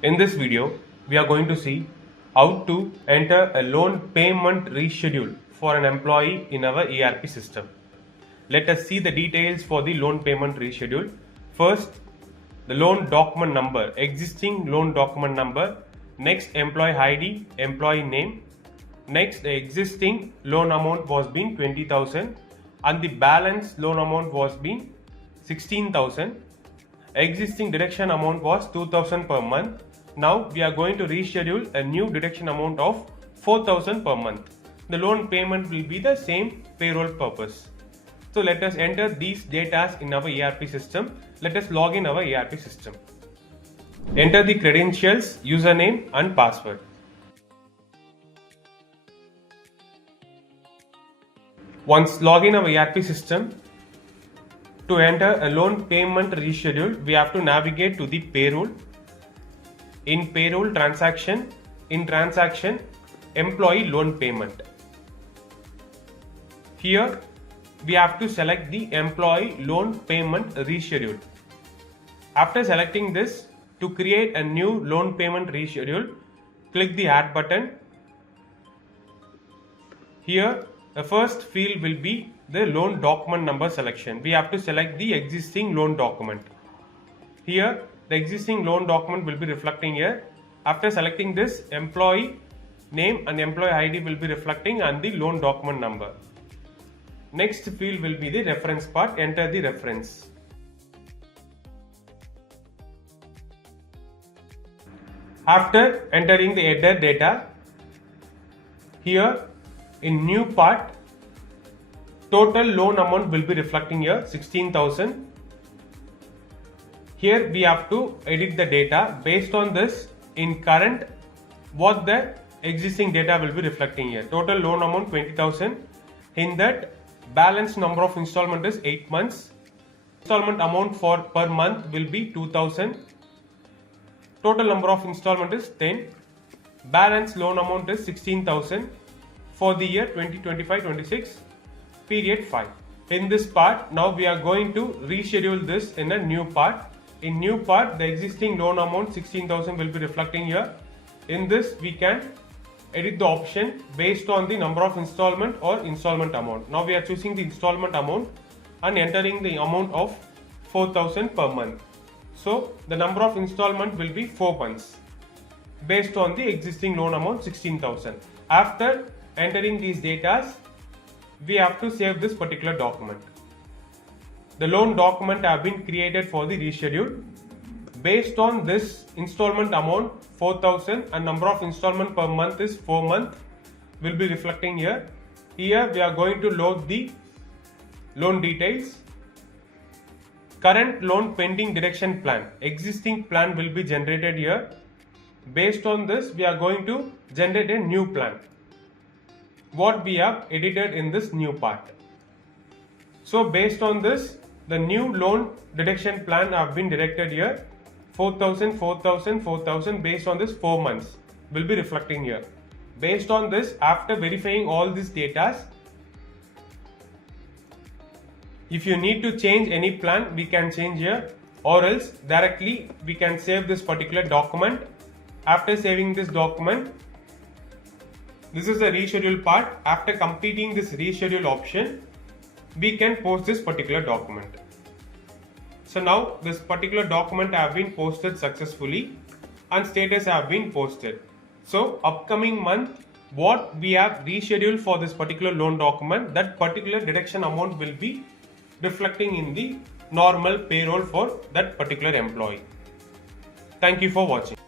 In this video, we are going to see how to enter a loan payment reschedule for an employee in our ERP system. Let us see the details for the loan payment reschedule. First, the loan document number, existing loan document number. Next, employee ID, employee name. Next, the existing loan amount was being 20,000 and the balance loan amount was being 16,000. Existing deduction amount was 2,000 per month. Now we are going to reschedule a new deduction amount of 4,000 per month. The loan payment will be the same payroll purpose. So let us enter these data in our ERP system. Let us log in our ERP system. Enter the credentials, username and password. Once log in our ERP system, to enter a loan payment reschedule, we have to navigate to the payroll. In payroll transaction, in transaction, employee loan payment. Here we have to select the employee loan payment reschedule. After selecting this, to create a new loan payment reschedule, click the add button. Here the first field will be the loan document number selection. We have to select the existing loan document. Here the existing loan document will be reflecting here. After selecting this, employee name and employee ID will be reflecting and the loan document number. Next field will be the reference part. Enter the reference. After entering the header data, here in new part, total loan amount will be reflecting here 16,000. Here we have to edit the data. Based on this, in current, what the existing data will be reflecting here. Total loan amount 20,000. In that, balance number of installment is 8 months. Installment amount for per month will be 2,000. Total number of installment is 10. Balance loan amount is 16,000 for the year 2025-26. Period 5. In this part, now we are going to reschedule this in a new part. In new part, the existing loan amount 16,000 will be reflecting here. In this, we can edit the option based on the number of installment or installment amount. Now we are choosing the installment amount and entering the amount of 4,000 per month. So the number of installment will be 4 months based on the existing loan amount 16,000. After entering these data, we have to save this particular document. The loan document have been created for the reschedule. Based on this installment amount 4,000 and number of installment per month is 4 months will be reflecting here. Here we are going to load the loan details. Current loan pending deduction plan. Existing plan will be generated here. Based on this, we are going to generate a new plan. What we have edited in this new part. So based on this, the new loan deduction plan have been directed here. 4,000, 4,000, 4,000 based on this 4 months will be reflecting here. Based on this, after verifying all these data, if you need to change any plan, we can change here, or else directly we can save this particular document. After saving this document, this is the reschedule part. After completing this reschedule option, we can post this particular document. So now this particular document have been posted successfully and status have been posted. So upcoming month, what we have rescheduled for this particular loan document, that particular deduction amount will be reflecting in the normal payroll for that particular employee. Thank you for watching.